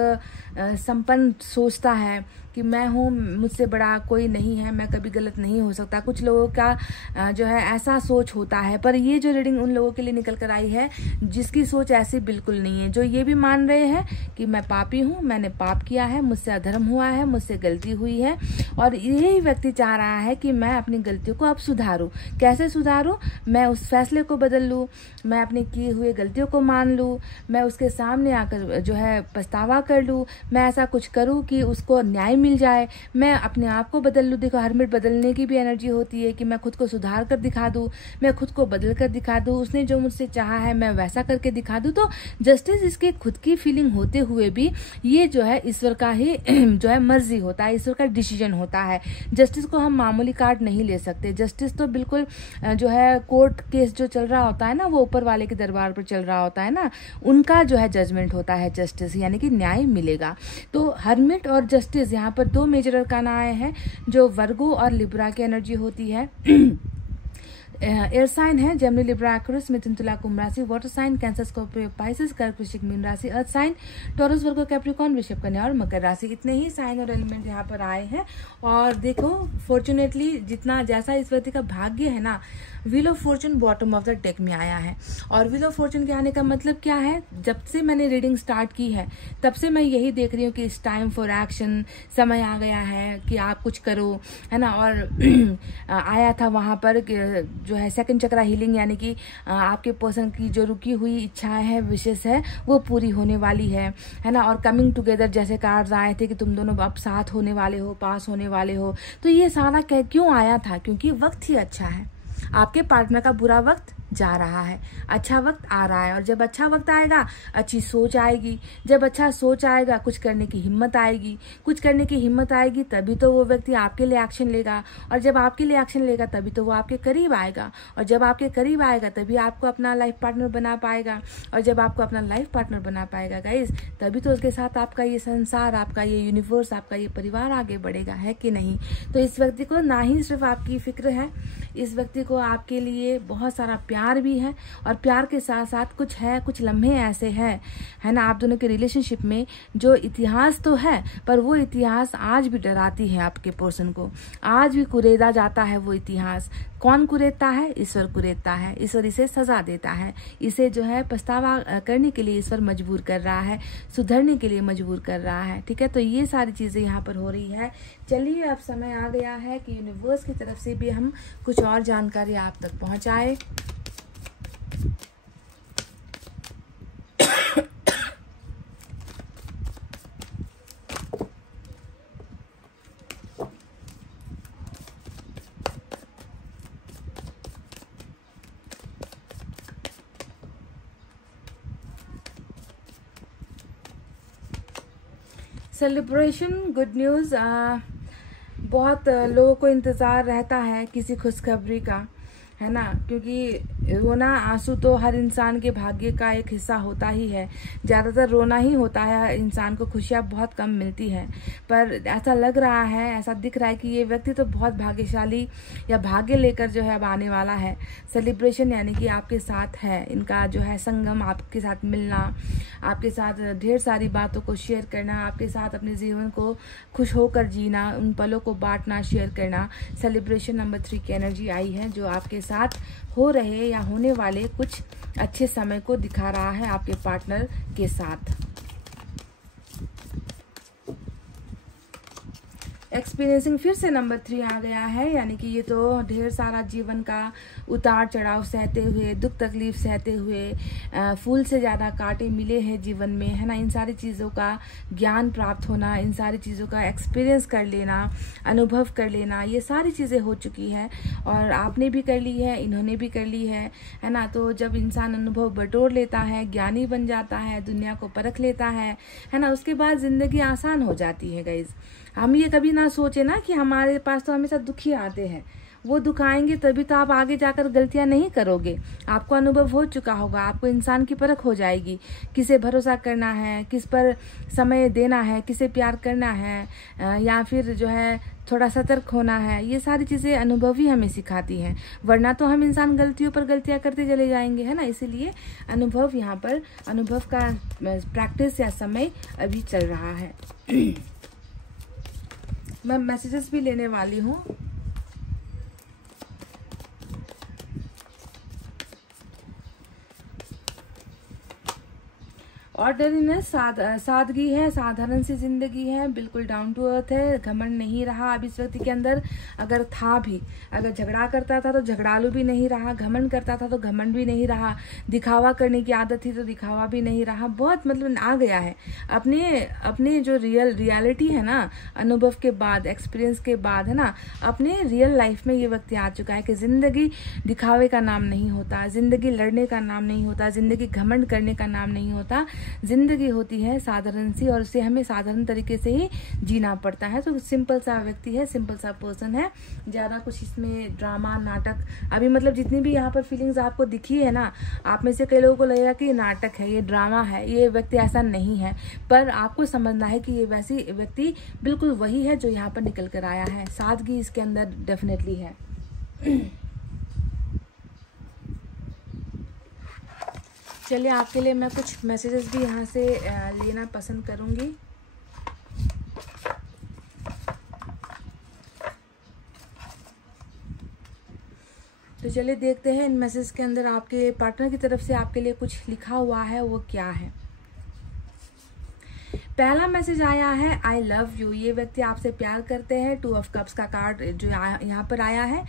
संपन्न सोचता है कि मैं हूँ, मुझसे बड़ा कोई नहीं है, मैं कभी गलत नहीं हो सकता। कुछ लोगों का जो है ऐसा सोच होता है। पर ये जो रीडिंग उन लोगों के लिए निकल कर आई है जिसकी सोच ऐसी बिल्कुल नहीं है, जो ये भी मान रहे हैं कि मैं पापी हूँ, मैंने पाप किया है, मुझसे अधर्म हुआ है, मुझसे गलती हुई है, और यही व्यक्ति चाह रहा है कि मैं अपनी गलतियों को अब सुधारूं। कैसे सुधारूं? मैं उस फैसले को बदल लूं, मैं अपने किए हुए गलतियों को मान लूं, मैं उसके सामने आकर जो है पछतावा कर लूं, मैं ऐसा कुछ करूं कि उसको न्याय मिल जाए, मैं अपने आप को बदल लूं। देखो हरमिट बदलने की भी एनर्जी होती है कि मैं खुद को सुधार कर दिखा दूं, मैं खुद को बदल कर दिखा दूं, उसने जो मुझसे चाहा है मैं वैसा करके दिखा दूं। तो जस्टिस इसके खुद की फीलिंग होते हुए भी ये जो है ईश्वर का ही जो है मर्जी होता है, ईश्वर का डिसीजन होता है। जस्टिस को हम मामूली कार्ड नहीं ले सकते। जस्टिस तो बिल्कुल जो है कोर्ट केस जो चल रहा होता है ना, वो ऊपर वाले के दरबार पर चल रहा होता है ना, उनका जो है जजमेंट होता है जस्टिस, यानी कि न्याय मिलेगा। तो हरमिट और जस्टिस यहाँ पर दो मेजर अरकाना आए हैं जो वर्गो और लिब्रा की एनर्जी होती है। एयर साइन है जेमिनी, लिब्रा, एक्वेरियस, मिथुन, तुला, कुंभ राशि। Water sign Cancer, Scorpio, Pisces, कर्क, वृश्चिक, मीन राशि। Earth sign Taurus, Virgo, Capricorn, वृषभ, कन्या और मकर राशि। इतने ही साइन और एलिमेंट यहाँ पर आए हैं। और देखो फॉर्चुनेटली जितना जैसा इस व्यक्ति का भाग्य है ना, wheel of Fortune bottom of the deck में आया है। और व्हील ऑफ फॉर्चून के आने का मतलब क्या है? जब से मैंने रीडिंग स्टार्ट की है तब से मैं यही देख रही हूँ कि इस टाइम फॉर एक्शन, समय आ गया है कि आप कुछ करो, है ना। और आया था वहां पर जो है सेकंड चक्रा हीलिंग, यानी कि आपके पर्सन की जो रुकी हुई इच्छाएं है, विशेष है, वो पूरी होने वाली है ना। और कमिंग टुगेदर जैसे कार्ड्स आए थे कि तुम दोनों अब साथ होने वाले हो, पास होने वाले हो। तो ये सारा क्यों आया था? क्योंकि वक्त ही अच्छा है। आपके पार्टनर का बुरा वक्त जा रहा है, अच्छा वक्त आ रहा है। और जब अच्छा वक्त आएगा अच्छी सोच आएगी, जब अच्छा सोच आएगा कुछ करने की हिम्मत आएगी, कुछ करने की हिम्मत आएगी तभी तो वो व्यक्ति आपके लिए एक्शन लेगा। और जब आपके लिए एक्शन लेगा तभी तो वो आपके करीब आएगा। और जब आपके करीब आएगा तभी आपको अपना लाइफ पार्टनर बना पाएगा। और जब आपको अपना लाइफ पार्टनर बना पाएगा गाइस, तभी तो उसके साथ आपका ये संसार, आपका ये यूनिवर्स, आपका ये परिवार आगे बढ़ेगा, है कि नहीं। तो इस व्यक्ति को ना ही सिर्फ आपकी फिक्र है, इस व्यक्ति को आपके लिए बहुत सारा प्यार भी है। और प्यार के साथ साथ कुछ लम्हे ऐसे हैं, है ना, आप दोनों के रिलेशनशिप में जो इतिहास तो है, पर वो इतिहास आज भी डराती है आपके पर्सन को, आज भी कुरेदा जाता है वो इतिहास। कौन कुरेदता है? ईश्वर कुरेदता है। ईश्वर इसे सजा देता है, इसे जो है पछतावा करने के लिए ईश्वर मजबूर कर रहा है, सुधरने के लिए मजबूर कर रहा है। ठीक है, तो ये सारी चीजें यहाँ पर हो रही है। चलिए अब समय आ गया है कि यूनिवर्स की तरफ से भी हम कुछ और जानकारी आप तक पहुंचाए। Celebration, good news. बहुत लोगों को इंतज़ार रहता है किसी खुशखबरी का, है ना, क्योंकि रोना आंसू तो हर इंसान के भाग्य का एक हिस्सा होता ही है। ज़्यादातर रोना ही होता है, इंसान को खुशियाँ बहुत कम मिलती हैं। पर ऐसा लग रहा है, ऐसा दिख रहा है कि ये व्यक्ति तो बहुत भाग्यशाली या भाग्य लेकर जो है अब आने वाला है। सेलिब्रेशन यानी कि आपके साथ है, इनका जो है संगम, आपके साथ मिलना, आपके साथ ढेर सारी बातों को शेयर करना, आपके साथ अपने जीवन को खुश होकर जीना, उन पलों को बांटना, शेयर करना। सेलिब्रेशन नंबर 3 की एनर्जी आई है, जो आपके साथ हो रहे या होने वाले कुछ अच्छे समय को दिखा रहा है आपके पार्टनर के साथ। एक्सपीरियंसिंग फिर से नंबर 3 आ गया है, यानी कि ये तो ढेर सारा जीवन का उतार चढ़ाव सहते हुए, दुख तकलीफ सहते हुए, फूल से ज़्यादा कांटे मिले हैं जीवन में, है ना। इन सारी चीज़ों का ज्ञान प्राप्त होना, इन सारी चीज़ों का एक्सपीरियंस कर लेना, अनुभव कर लेना, ये सारी चीज़ें हो चुकी है और आपने भी कर ली है, इन्होंने भी कर ली है ना। तो जब इंसान अनुभव बटोर लेता है, ज्ञानी बन जाता है, दुनिया को परख लेता है ना, उसके बाद ज़िंदगी आसान हो जाती है गाइज। हम ये कभी ना सोचे ना कि हमारे पास तो हमेशा दुख ही आते हैं, वो दुख आएंगे तभी तो आप आगे जाकर गलतियां नहीं करोगे। आपको अनुभव हो चुका होगा, आपको इंसान की परख हो जाएगी, किसे भरोसा करना है, किस पर समय देना है, किसे प्यार करना है, या फिर जो है थोड़ा सतर्क होना है। ये सारी चीज़ें अनुभव ही हमें सिखाती हैं, वरना तो हम इंसान गलतियों पर गलतियां करते चले जाएंगे, है ना। इसीलिए अनुभव, यहाँ पर अनुभव का प्रैक्टिस या समय अभी चल रहा है। मैं मैसेजेस भी लेने वाली हूँ। ऑर्डरीनेस, सादगी है, साधारण सी जिंदगी है, बिल्कुल डाउन टू अर्थ है, घमंड नहीं रहा अब इस व्यक्ति के अंदर। अगर था भी, अगर झगड़ा करता था तो झगड़ालू भी नहीं रहा, घमंड करता था तो घमंड भी नहीं रहा, दिखावा करने की आदत थी तो दिखावा भी नहीं रहा। बहुत मतलब आ गया है अपने जो रियलिटी है ना, अनुभव के बाद, एक्सपीरियंस के बाद, है ना, अपने रियल लाइफ में ये व्यक्ति आ चुका है कि जिंदगी दिखावे का नाम नहीं होता, जिंदगी लड़ने का नाम नहीं होता, जिंदगी घमंड करने का नाम नहीं होता। जिंदगी होती है साधारण सी, और उसे हमें साधारण तरीके से ही जीना पड़ता है। तो सिंपल सा व्यक्ति है, सिंपल सा पर्सन है, ज्यादा कुछ इसमें ड्रामा नाटक, अभी मतलब जितनी भी यहाँ पर फीलिंग्स आपको दिखी है ना, आप में से कई लोगों को लगेगा कि ये नाटक है, ये ड्रामा है, ये व्यक्ति ऐसा नहीं है, पर आपको समझना है कि ये वैसी व्यक्ति बिल्कुल वही है जो यहाँ पर निकल कर आया है। सादगी इसके अंदर डेफिनेटली है। चलिए, आपके लिए मैं कुछ मैसेजेस भी यहाँ से लेना पसंद करूँगी। तो चलिए देखते हैं इन मैसेज के अंदर आपके पार्टनर की तरफ से आपके लिए कुछ लिखा हुआ है, वो क्या है। पहला मैसेज आया है, आई लव यू। ये व्यक्ति आपसे प्यार करते हैं। 2 ऑफ कप्स का कार्ड जो यहाँ पर आया है,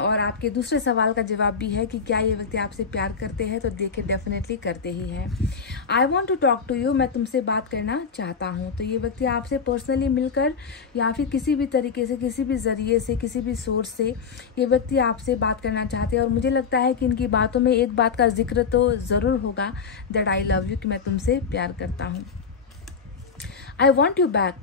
और आपके दूसरे सवाल का जवाब भी है कि क्या ये व्यक्ति आपसे प्यार करते हैं, तो देखिए डेफिनेटली करते ही हैं। I want to talk to you, मैं तुमसे बात करना चाहता हूँ। तो ये व्यक्ति आपसे पर्सनली मिलकर या फिर किसी भी तरीके से, किसी भी जरिए से, किसी भी सोर्स से ये व्यक्ति आपसे बात करना चाहते हैं। और मुझे लगता है कि इनकी बातों में एक बात का जिक्र तो ज़रूर होगा, दैट आई लव यू, कि मैं तुमसे प्यार करता हूँ। आई वॉन्ट यू बैक,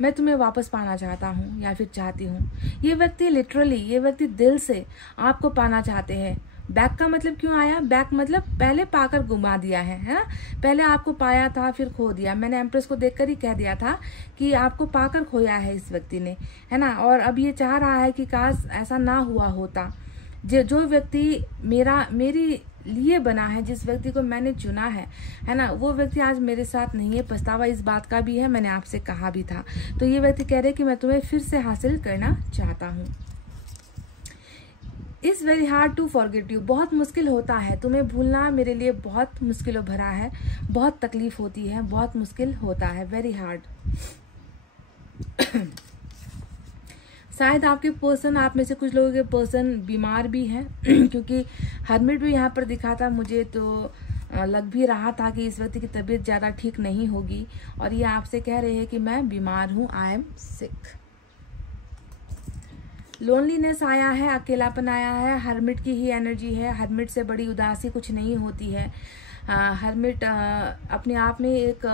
मैं तुम्हें वापस पाना चाहता हूँ या फिर चाहती हूँ। ये व्यक्ति लिटरली, ये व्यक्ति दिल से आपको पाना चाहते हैं। बैक का मतलब क्यों आया? बैक मतलब पहले पाकर गुमा दिया है ना। पहले आपको पाया था फिर खो दिया। मैंने एम्प्रेस को देखकर ही कह दिया था कि आपको पाकर खोया है इस व्यक्ति ने, है ना। और अब ये चाह रहा है कि काश ऐसा ना हुआ होता। जो व्यक्ति मेरी लिए बना है, जिस व्यक्ति को मैंने चुना है ना, वो व्यक्ति आज मेरे साथ नहीं है। पछतावा इस बात का भी है, मैंने आपसे कहा भी था। तो ये व्यक्ति कह रहे कि मैं तुम्हें फिर से हासिल करना चाहता हूँ। It's very hard to forget you, बहुत मुश्किल होता है तुम्हें भूलना, मेरे लिए बहुत मुश्किलों भरा है, बहुत तकलीफ होती है, बहुत मुश्किल होता है, वेरी हार्ड। शायद आपके पर्सन, आप में से कुछ लोगों के पर्सन बीमार भी हैं क्योंकि हर्मिट भी यहाँ पर दिखा था मुझे, तो लग भी रहा था कि इस व्यक्ति की तबीयत ज़्यादा ठीक नहीं होगी। और ये आपसे कह रहे हैं कि मैं बीमार हूँ, आई एम सिक। लोनलीनेस आया है, अकेलापन आया है, हर्मिट की ही एनर्जी है। हर्मिट से बड़ी उदासी कुछ नहीं होती है। हर्मिट अपने आप में एक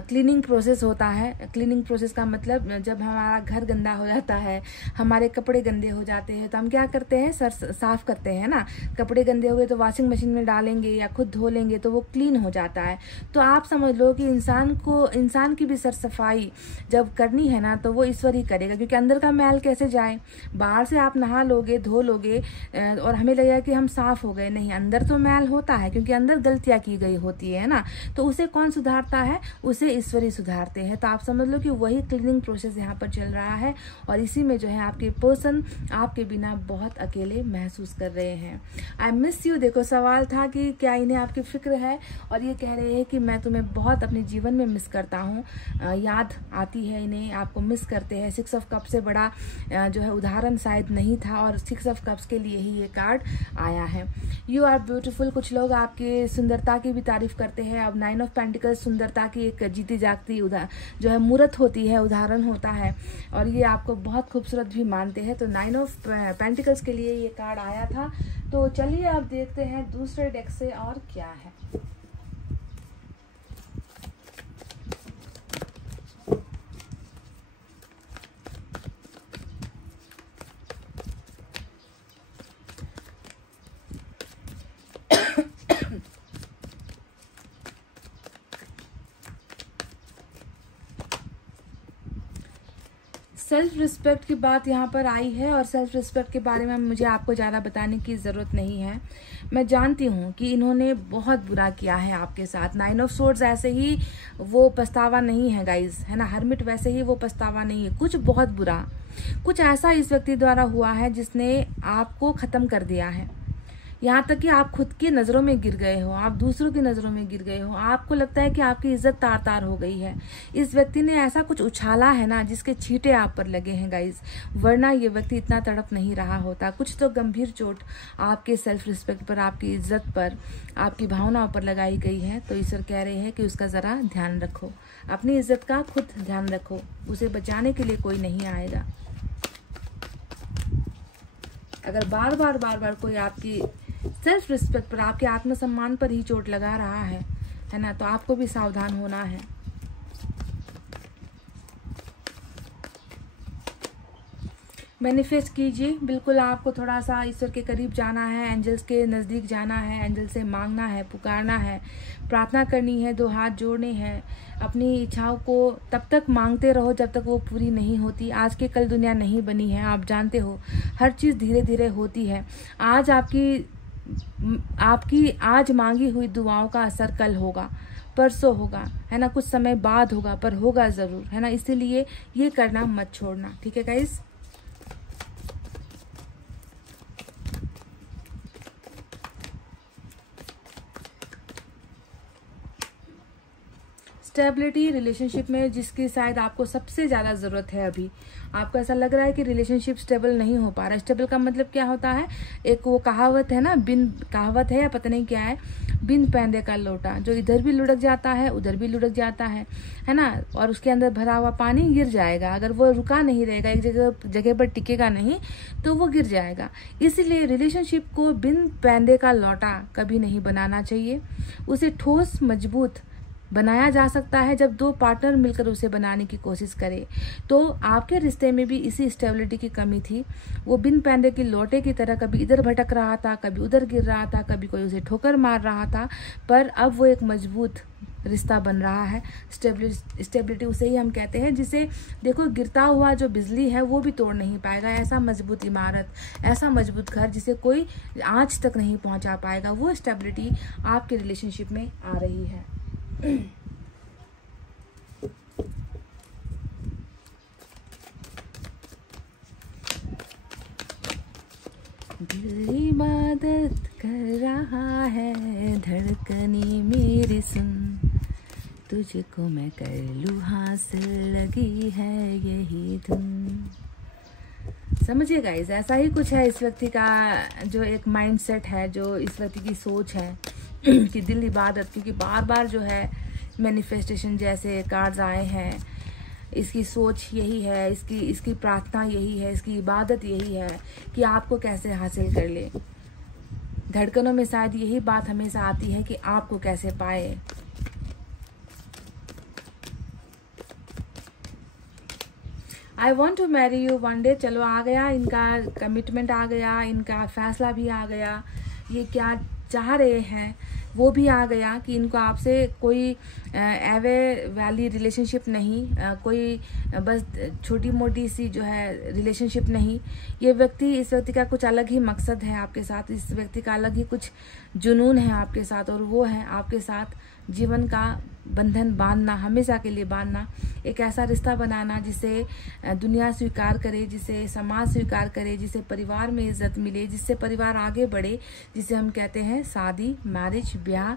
क्लीनिंग प्रोसेस होता है। क्लीनिंग प्रोसेस का मतलब जब हमारा घर गंदा हो जाता है, हमारे कपड़े गंदे हो जाते हैं, तो हम क्या करते हैं, सर साफ करते हैं ना। कपड़े गंदे हो गए तो वॉशिंग मशीन में डालेंगे या खुद धो लेंगे तो वो क्लीन हो जाता है। तो आप समझ लो कि इंसान की भी सर सफाई जब करनी है ना, तो वो ईश्वर ही करेगा, क्योंकि अंदर का मैल कैसे जाए। बाहर से आप नहा लोगे, धो लोगे और हमें लगेगा कि हम साफ हो गए, नहीं, अंदर तो मैल होता है, क्योंकि अंदर गलतियां की गई होती है ना। तो उसे कौन सुधारता है, उसे ईश्वर ही सुधारते हैं। तो आप समझ लो कि वही क्लीनिंग प्रोसेस यहाँ पर चल रहा है, और इसी में जो है आपके पर्सन आपके बिना बहुत अकेले महसूस कर रहे हैं। I miss you. देखो, सवाल था कि क्या इन्हें आपकी फिक्र है, और ये कह रहे हैं कि मैं तुम्हें बहुत अपने जीवन में मिस करता हूँ, याद आती है इन्हें, आपको मिस करते हैं। 6 ऑफ कप से बड़ा जो है उदाहरण शायद नहीं था, और 6 ऑफ कप्स के लिए ही ये कार्ड आया है। You are beautiful. कुछ लोग आपके सुंदरता की भी तारीफ करते हैं। अब 9 ऑफ पेंटिकल्स सुंदरता की एक जीती जागती जो है मूर्त होती है, उदाहरण होता है, और ये आपको बहुत खूबसूरत भी मानते हैं। तो 9 ऑफ पेंटिकल्स के लिए ये कार्ड आया था। तो चलिए अब देखते हैं दूसरे डेक से और क्या है। सेल्फ रिस्पेक्ट की बात यहाँ पर आई है, और सेल्फ रिस्पेक्ट के बारे में मुझे आपको ज़्यादा बताने की ज़रूरत नहीं है। मैं जानती हूँ कि इन्होंने बहुत बुरा किया है आपके साथ। 9 ऑफ सोर्ड्स ऐसे ही वो पछतावा नहीं है गाइज, है ना। हरमिट वैसे ही वो पछतावा नहीं है। कुछ बहुत बुरा, कुछ ऐसा इस व्यक्ति द्वारा हुआ है जिसने आपको ख़त्म कर दिया है। यहाँ तक कि आप खुद की नज़रों में गिर गए हो, आप दूसरों की नज़रों में गिर गए हो, आपको लगता है कि आपकी इज्जत तार तार हो गई है। इस व्यक्ति ने ऐसा कुछ उछाला है ना जिसके छींटे आप पर लगे हैं गाइज, वरना ये व्यक्ति इतना तड़प नहीं रहा होता। कुछ तो गंभीर चोट आपके सेल्फ रिस्पेक्ट पर, आपकी इज्जत पर, आपकी भावनाओं पर लगाई गई है। तो ईश्वर कह रहे हैं कि उसका ज़रा ध्यान रखो, अपनी इज्जत का खुद ध्यान रखो, उसे बचाने के लिए कोई नहीं आएगा। अगर बार बार कोई आपकी सेल्फ रिस्पेक्ट पर, आपके आत्मसम्मान पर ही चोट लगा रहा है ना, तो आपको भी सावधान होना है। मैनिफेस्ट कीजिए। बिल्कुल आपको थोड़ा सा ईश्वर के करीब जाना है, एंजल्स के नज़दीक जाना है, एंजल से मांगना है, पुकारना है, प्रार्थना करनी है, 2 हाथ जोड़ने हैं। अपनी इच्छाओं को तब तक मांगते रहो जब तक वो पूरी नहीं होती। आज के कल दुनिया नहीं बनी है, आप जानते हो, हर चीज़ धीरे धीरे होती है। आज आपकी आज मांगी हुई दुआओं का असर कल होगा, परसों होगा, है ना, कुछ समय बाद होगा, पर होगा ज़रूर, है ना। इसीलिए ये करना मत छोड़ना, ठीक है गाइस। स्टेबिलिटी रिलेशनशिप में, जिसकी शायद आपको सबसे ज़्यादा ज़रूरत है अभी। आपको ऐसा लग रहा है कि रिलेशनशिप स्टेबल नहीं हो पा रहा। स्टेबल का मतलब क्या होता है, एक वो कहावत है ना, कहावत है या पता नहीं क्या है, बिन पैंदे का लोटा, जो इधर भी लुढ़क जाता है उधर भी लुढ़क जाता है ना, और उसके अंदर भरा हुआ पानी गिर जाएगा। अगर वो रुका नहीं रहेगा, एक जगह पर टिकेगा नहीं, तो वो गिर जाएगा। इसलिए रिलेशनशिप को बिन पैंदे का लोटा कभी नहीं बनाना चाहिए। उसे ठोस मजबूत बनाया जा सकता है जब 2 पार्टनर मिलकर उसे बनाने की कोशिश करें। तो आपके रिश्ते में भी इसी स्टेबिलिटी की कमी थी। वो बिन पैंदे की लोटे की तरह कभी इधर भटक रहा था, कभी उधर गिर रहा था, कभी कोई उसे ठोकर मार रहा था, पर अब वो एक मजबूत रिश्ता बन रहा है। स्टेबिलिटी उसे ही हम कहते हैं जिसे, देखो, गिरता हुआ जो बिजली है वो भी तोड़ नहीं पाएगा। ऐसा मजबूत इमारत, ऐसा मजबूत घर जिसे कोई आँच तक नहीं पहुंचा पाएगा, वो स्टेबिलिटी आपके रिलेशनशिप में आ रही है। दिल इबादत कर रहा है, धड़कने मेरी सुन, तुझको मैं कर लूँ हासिल, लगी है यही धुन। समझिए गाइस, ऐसा ही कुछ है इस व्यक्ति का, जो एक माइंडसेट है, जो इस व्यक्ति की सोच है कि दिल इबादत, क्योंकि बार बार जो है मैनिफेस्टेशन जैसे कार्ड्स आए हैं, इसकी सोच यही है, इसकी प्रार्थना यही है, इसकी इबादत यही है कि आपको कैसे हासिल कर ले। धड़कनों में शायद यही बात हमेशा आती है कि आपको कैसे पाए। I want to marry you one day. चलो आ गया, इनका कमिटमेंट आ गया, इनका फैसला भी आ गया, ये क्या चाह रहे हैं वो भी आ गया कि इनको आपसे कोई एवे वैली रिलेशनशिप नहीं, कोई बस छोटी मोटी सी जो है रिलेशनशिप नहीं। ये व्यक्ति, इस व्यक्ति का कुछ अलग ही मकसद है आपके साथ, इस व्यक्ति का अलग ही कुछ जुनून है आपके साथ, और वो है आपके साथ जीवन का बंधन बांधना, हमेशा के लिए बांधना, एक ऐसा रिश्ता बनाना जिसे दुनिया स्वीकार करे, जिसे समाज स्वीकार करे, जिसे परिवार में इज्जत मिले, जिससे परिवार आगे बढ़े, जिसे हम कहते हैं शादी, मैरिज, ब्याह,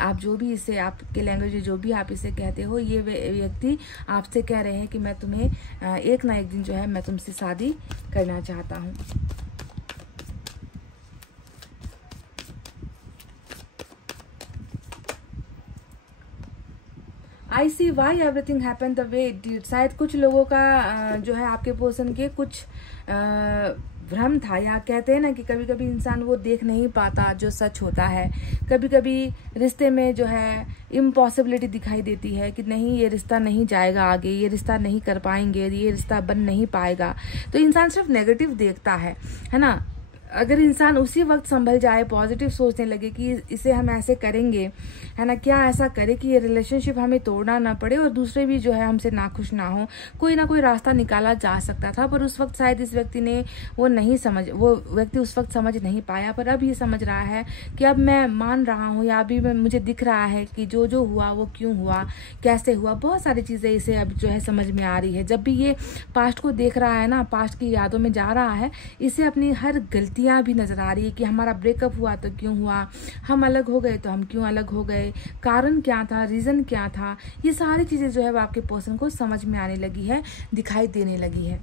आप जो भी इसे, आपके लैंग्वेज में जो भी आप इसे कहते हो। ये व्यक्ति आपसे कह रहे हैं कि मैं तुम्हें एक ना एक दिन जो है मैं तुमसे शादी करना चाहता हूँ। I see why everything happen the way it did. शायद कुछ लोगों का जो है आपके पर्सन के कुछ भ्रम था, या कहते हैं ना कि कभी कभी इंसान वो देख नहीं पाता जो सच होता है। कभी कभी रिश्ते में जो है इम्पॉसिबिलिटी दिखाई देती है कि नहीं, ये रिश्ता नहीं जाएगा आगे, ये रिश्ता नहीं कर पाएंगे, ये रिश्ता बन नहीं पाएगा, तो इंसान सिर्फ नेगेटिव देखता है ना। अगर इंसान उसी वक्त संभल जाए, पॉजिटिव सोचने लगे कि इसे हम ऐसे करेंगे, है ना, क्या ऐसा करे कि ये रिलेशनशिप हमें तोड़ना ना पड़े और दूसरे भी जो है हमसे नाखुश ना हो, कोई ना कोई रास्ता निकाला जा सकता था। पर उस वक्त शायद इस व्यक्ति ने वो व्यक्ति उस वक्त समझ नहीं पाया। पर अब ये समझ रहा है कि अब मैं मान रहा हूँ, या अभी मुझे दिख रहा है कि जो जो हुआ वो क्यों हुआ, कैसे हुआ, बहुत सारी चीजें इसे अब जो है समझ में आ रही है। जब भी ये पास्ट को देख रहा है ना, पास्ट की यादों में जा रहा है, इसे अपनी हर गलती भी नजर आ रही है कि हमारा ब्रेकअप हुआ तो क्यों हुआ, हम अलग हो गए तो हम क्यों अलग हो गए, कारण क्या था, रीजन क्या था। ये सारी चीजें जो है वो आपके पर्सन को समझ में आने लगी है, दिखाई देने लगी है।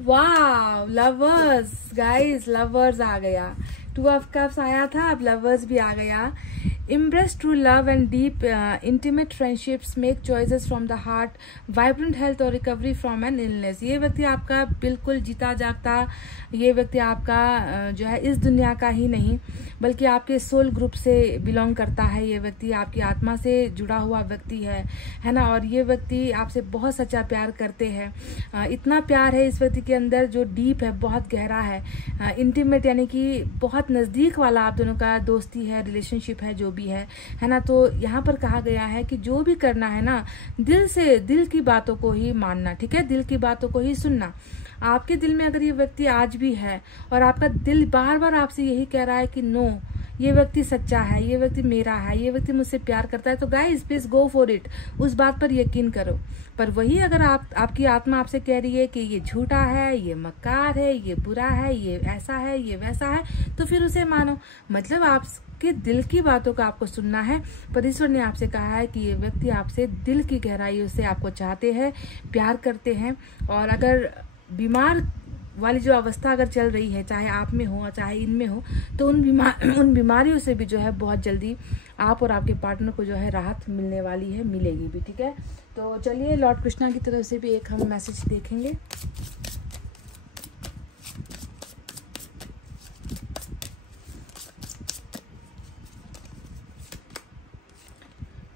वाह, लवर्स गाइस, लवर्स आ गया, 2 ऑफ कप्स आया था, अब लवर्स भी आ गया। Embrace true love and deep intimate friendships, make choices from the heart, vibrant health और recovery from an illness। ये व्यक्ति आपका बिल्कुल जीता जागता, ये व्यक्ति आपका जो है इस दुनिया का ही नहीं बल्कि आपके सोल ग्रुप से बिलोंग करता है। ये व्यक्ति आपकी आत्मा से जुड़ा हुआ व्यक्ति है ना, और ये व्यक्ति आपसे बहुत सच्चा प्यार करते हैं। इतना प्यार है इस व्यक्ति के अंदर जो डीप है, बहुत गहरा है, इंटीमेट यानी कि बहुत नजदीक वाला आप दोनों का दोस्ती है, रिलेशनशिप है, जो भी है ना। तो यहाँ पर कहा गया है कि जो भी करना है ना, दिल से, दिल की बातों को ही मानना, ठीक है, दिल की बातों को ही सुनना। आपके दिल में अगर ये व्यक्ति आज भी है और आपका दिल बार बार आपसे यही कह रहा है कि नो, ये व्यक्ति सच्चा है, ये व्यक्ति मेरा है, ये व्यक्ति मुझसे प्यार करता है, तो guys please go for it, उस बात पर यकीन करो। पर वही अगर आपकी आत्मा आपसे कह रही है कि ये झूठा है, ये मक्कार है, ये बुरा है, ये ऐसा है, ये वैसा है, तो फिर उसे मानो। मतलब आपके दिल की बातों का आपको सुनना है। पर ईश्वर ने आपसे कहा है कि ये व्यक्ति आपसे दिल की गहराइयों से आपको चाहते हैं, प्यार करते हैं। और अगर बीमार वाली जो अवस्था अगर चल रही है, चाहे आप में हो चाहे इनमें हो, तो उन बीमारियों से भी जो है बहुत जल्दी आप और आपके पार्टनर को जो है राहत मिलने वाली है, मिलेगी भी, ठीक है। तो चलिए लॉर्ड कृष्णा की तरफ से भी एक हम मैसेज देखेंगे।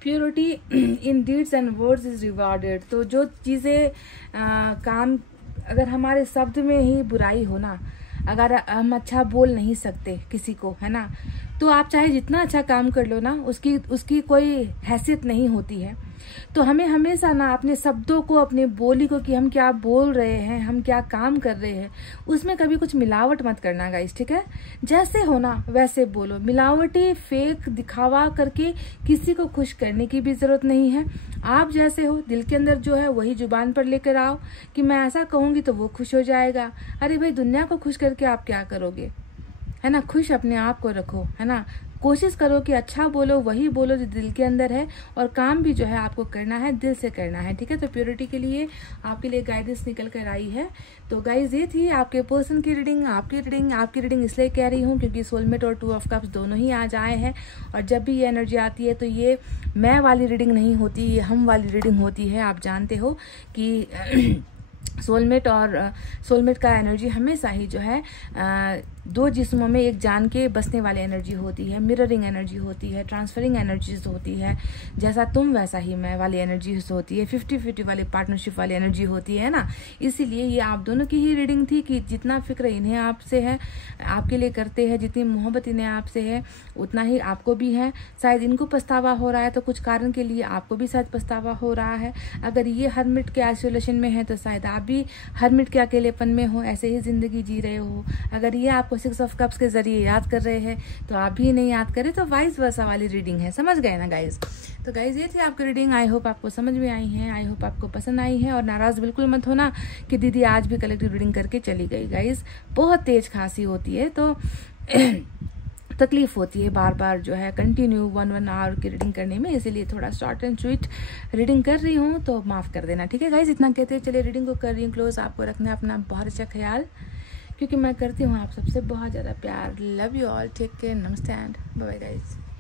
Purity in deeds and words is rewarded. तो जो चीजें काम, अगर हमारे शब्द में ही बुराई हो ना, अगर हम अच्छा बोल नहीं सकते किसी को, है ना, तो आप चाहे जितना अच्छा काम कर लो ना, उसकी कोई हैसियत नहीं होती है। तो हमें हमेशा ना अपने शब्दों को, अपने बोली को, कि हम क्या बोल रहे हैं, हम क्या काम कर रहे हैं, उसमें कभी कुछ मिलावट मत करना गाइस, ठीक है। जैसे हो ना वैसे बोलो, मिलावटी फेक दिखावा करके किसी को खुश करने की भी जरूरत नहीं है। आप जैसे हो, दिल के अंदर जो है वही जुबान पर लेकर आओ कि मैं ऐसा कहूंगी तो वो खुश हो जाएगा। अरे भाई, दुनिया को खुश करके आप क्या करोगे, है ना। खुश अपने आप को रखो, है ना। कोशिश करो कि अच्छा बोलो, वही बोलो जो दिल के अंदर है, और काम भी जो है आपको करना है, दिल से करना है, ठीक है। तो प्योरिटी के लिए आपके लिए गाइडेंस निकल कर आई है। तो गाइज ये थी आपके पर्सन की रीडिंग। आपकी रीडिंग इसलिए कह रही हूँ क्योंकि सोलमेट और 2 ऑफ कप्स दोनों ही आज आए हैं, और जब भी ये एनर्जी आती है तो ये मैं वाली रीडिंग नहीं होती, ये हम वाली रीडिंग होती है। आप जानते हो कि सोलमेट का एनर्जी हमेशा ही जो है 2 जिस्मों में एक जान के बसने वाली एनर्जी होती है, मिररिंग एनर्जी होती है, ट्रांसफरिंग एनर्जीज होती है। जैसा तुम वैसा ही मैं वाली एनर्जीज होती है, 50-50 वाली पार्टनरशिप वाली एनर्जी होती है ना। इसीलिए ये आप दोनों की ही रीडिंग थी कि जितना फिक्र इन्हें आपसे है, आपके लिए करते हैं, जितनी मोहब्बत इन्हें आपसे है उतना ही आपको भी है। शायद इनको पछतावा हो रहा है तो कुछ कारण के लिए आपको भी शायद पछतावा हो रहा है। अगर ये हरमिट के आइसोलेशन में है तो शायद आप भी हरमिट के अकेलेपन में हो, ऐसे ही जिंदगी जी रहे हो। अगर ये आपको 6 ऑफ कप्स के जरिए याद कर रहे हैं तो आप भी नहीं याद करें, तो वाइस वर्सा वाली रीडिंग है। समझ गए ना गाइज? तो गाइज ये थी आपकी रीडिंग। आई होप आपको समझ में आई है, आई होप आपको पसंद आई है। और नाराज बिल्कुल मत होना कि दीदी आज भी कलेक्टिव रीडिंग करके चली गई। गाइज बहुत तेज खांसी होती है तो तकलीफ होती है बार बार जो है कंटिन्यू 1 आवर की रीडिंग करने में, इसीलिए थोड़ा शॉर्ट एंड स्वीट रीडिंग कर रही हूँ, तो माफ कर देना, ठीक है गाइज? इतना कहते हैं चलिए रीडिंग को कर रही हूँ क्लोज। आपको रखना है अपना बहुत अच्छा ख्याल, क्योंकि मैं करती हूँ आप सबसे बहुत ज़्यादा प्यार। Love you all, take care, नमस्ते एंड बाय बाय गाइज।